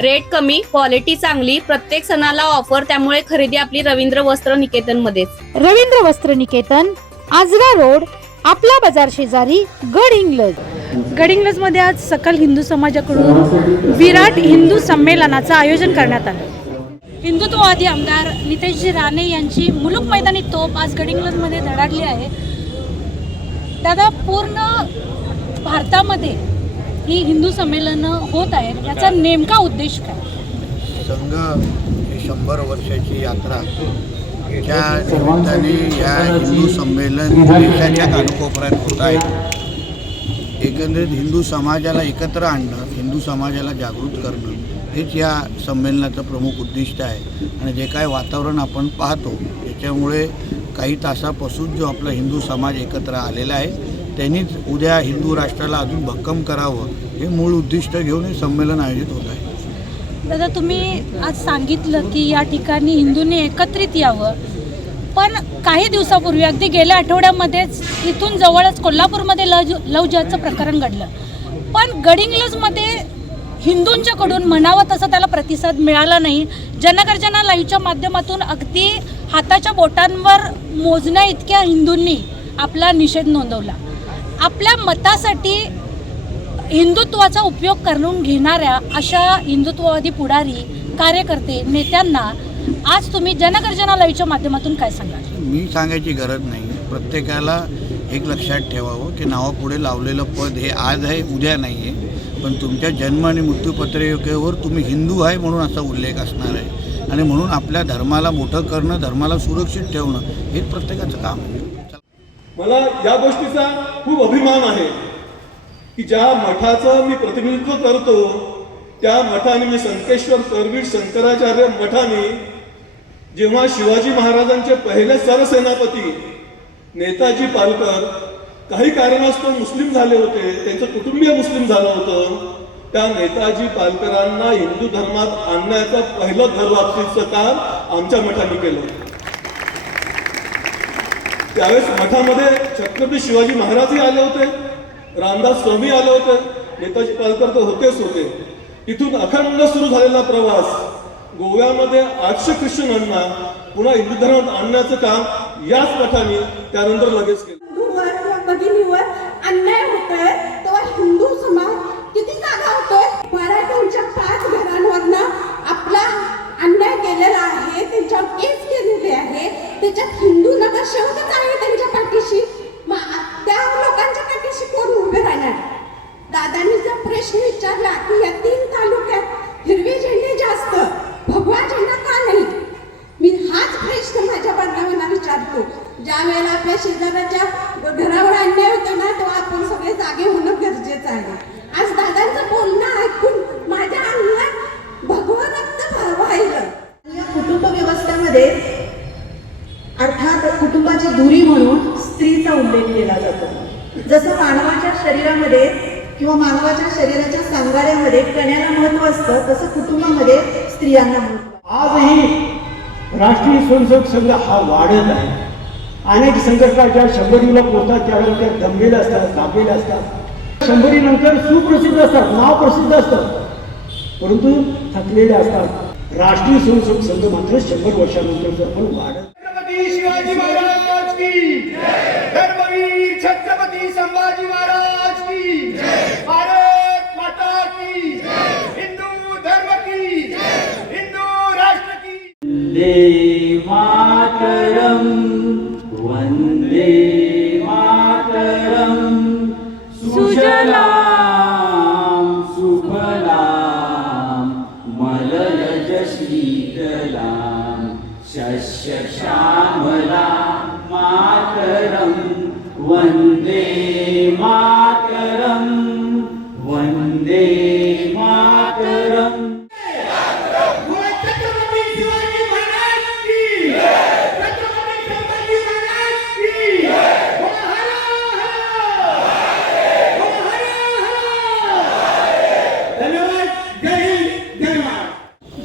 Rate कमी, quality चांगली, प्रत्येक सणाला ऑफर, त्यामुळे खरेदी आपली रवींद्र वस्त्र निकेतन मध्येच। रवींद्र वस्त्र निकेतन, आजरा रोड, आपला बाजार शेजारी, गडहिंग्लज मध्ये आज सकल हिंदू समाजाकडून विराट हिंदू संमेलनाचं आयोजन करण्यात आलं। हिंदुत्ववादी आमदार नितेशजी राणे यांची मुलुक मैदानी तोफ आज गडहिंग्लजमध्ये धडाडली आहे। दादा, पूर्ण भारतामध्ये ही हिंदू संमेलनं होत आहेत, याचा नेमका उद्देश काय? संघ ही 100 वर्षाची यात्रा, त्या निमित्ताने या हिंदू संमेलन देशाच्या कानाकोपऱ्यात होत आहे। एकंदरीत हिंदू समाजाला एकत्र आणणं, हिंदू समाजाला जागृत करणं हेच या संमेलनाचं प्रमुख उद्दिष्ट आहे। आणि जे काय वातावरण आपण पाहतो त्याच्यामुळे काही तासापासून जो आपला हिंदू समाज एकत्र आलेला आहे त्यांनीच उद्या हिंदू राष्ट्राला अजून भक्कम करावं हे मूळ उद्दिष्ट घेऊन हे संमेलन आयोजित होत आहे। दादा, तुम्ही आज सांगितलं की या ठिकाणी हिंदूंनी एकत्रित यावं, पण काही दिवसापूर्वी अगदी गेल्या आठवड्यामध्येच इथून जवळच कोल्हापूरमध्ये लव जिहादचं प्रकरण घडलं, पण गडहिंग्लजमध्ये हिंदूंच्याकडून म्हणावं तसं त्याला प्रतिसाद मिळाला नाही। जनगर्जना लाईव्हच्या माध्यमातून अगदी हाताच्या बोटांवर मोजण्या इतक्या हिंदूंनी आपला निषेध नोंदवला। आपल्या मतासाठी हिंदुत्वाचा उपयोग करून घेणाऱ्या अशा हिंदुत्ववादी पुढारी, कार्यकर्ते, नेत्यांना आज तुम्ही जनगर्जना लाईव्हच्या माध्यमातून काय सांगाल? मी सांगायची गरज नाही, प्रत्येकाला एक लक्षात ठेवावं की नावापुढे लावलेलं पद हे आज आहे, उद्या नाही आहे, पण तुमच्या जन्म आणि मृत्यूपत्रिकेवर तुम्ही हिंदू आहे म्हणून असा उल्लेख असणार आहे। आणि म्हणून आपल्या धर्माला मोठं करणं, धर्माला सुरक्षित ठेवणं हेच प्रत्येकाचं काम आहे। मला या गोष्टीचा खूप अभिमान आहे की ज्या मठाचं मी प्रतिनिधित्व करतो त्या मठाने, मी संकेश्वर करवीर शंकराचार्य मठाने, जेव्हा शिवाजी महाराजांचे पहिले सरसेनापती नेताजी पालकर काही कारणास्तव मुस्लिम झाले होते, त्यांचं कुटुंबीय मुस्लिम झालं होतं, त्या नेताजी पालकरांना हिंदू धर्मात आणण्याचं पहिलं घरवापसीचं काम आमच्या मठाने केलं। त्यावेळेस मठामध्ये छत्रपती शिवाजी महाराजही आले होते, रामदास स्वामी आले होते, नेताजी पालकर तर होतेच होते। तिथून अखंड सुरू झालेला प्रवास गोव्यामध्ये 800 ख्रिश्चनांना पुन्हा हिंदू धर्मात आणण्याचं काम याच मठाने त्यानंतर लगेच केलं। भगिनीवर अन्याय होतोय तेव्हा हिंदू समाज किती जागा होतोय? मराठ्यांच्या 5 घरांवरनं आपला अन्याय केलेला आहे, त्यांच्यावर केस केलेली आहे, त्याच्यात हिंदू नगरसेवकच आहे त्यांच्या पाठीशी। त्या लोकांच्या पाठीशी कोण उभे राहणार? दादांनी जर प्रश्न विचारला की या 3 तालुक्यात हिरवे झेंडे जास्त, भगवा झेंडा का नाही, मी हाच प्रश्न माझ्या बांधवांना विचारतो। ज्या वेळेला आपल्या शेजाऱ्याच्या घरावर अन्याय होतो ना, तेव्हा आपण सगळे जागे होणं गरजेचं आहे। आज दादांचं बोलणं ऐकून माझ्या अंगात भगवा रक्त वाहिलं। या कुटुंब व्यवस्थेमध्ये अर्थात कुटुंबाची दुरी म्हणून स्त्रीचा उल्लेख केला जातो। जसं मानवाच्या शरीरामध्ये किंवा मानवाच्या शरीराच्या सांगाड्यामध्ये कण्याला महत्त्व असतं, तसं कुटुंबामध्ये स्त्रियांना महत्त्व। आजही राष्ट्रीय स्वयंसेवक संघ हा वाढत आहे। अनेक संघटनाच्या 100वीला पोहोचतात त्यावेळेला त्या दमलेल्या असतात, दाबलेल्या असतात, 100वी नंतर सुप्रसिद्ध असतात, नाव प्रसिद्ध असतं, परंतु थकलेले असतात। राष्ट्रीय स्वयंसेवक संघ मात्र 100 वर्षानंतर पण वाढत। छत्रपती शिवाजी महाराज की जय, धर्मवीर छत्रपती संभाजी महाराज की जय, भारत माता की जय, हिंदू धर्म की जय, हिंदू राष्ट्र की वंदे मातरम, वंदे मातरम, सुजलाम सुफलाम मलयज शीतलाम शस्य श्यामलाम मातरम, वंदे मातरम, वंदे मातरम।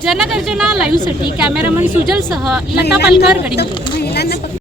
जनगर्जना लाईव्हसाठी कॅमेरामन सुजलसह लता पालकर, गडहिंग्लज।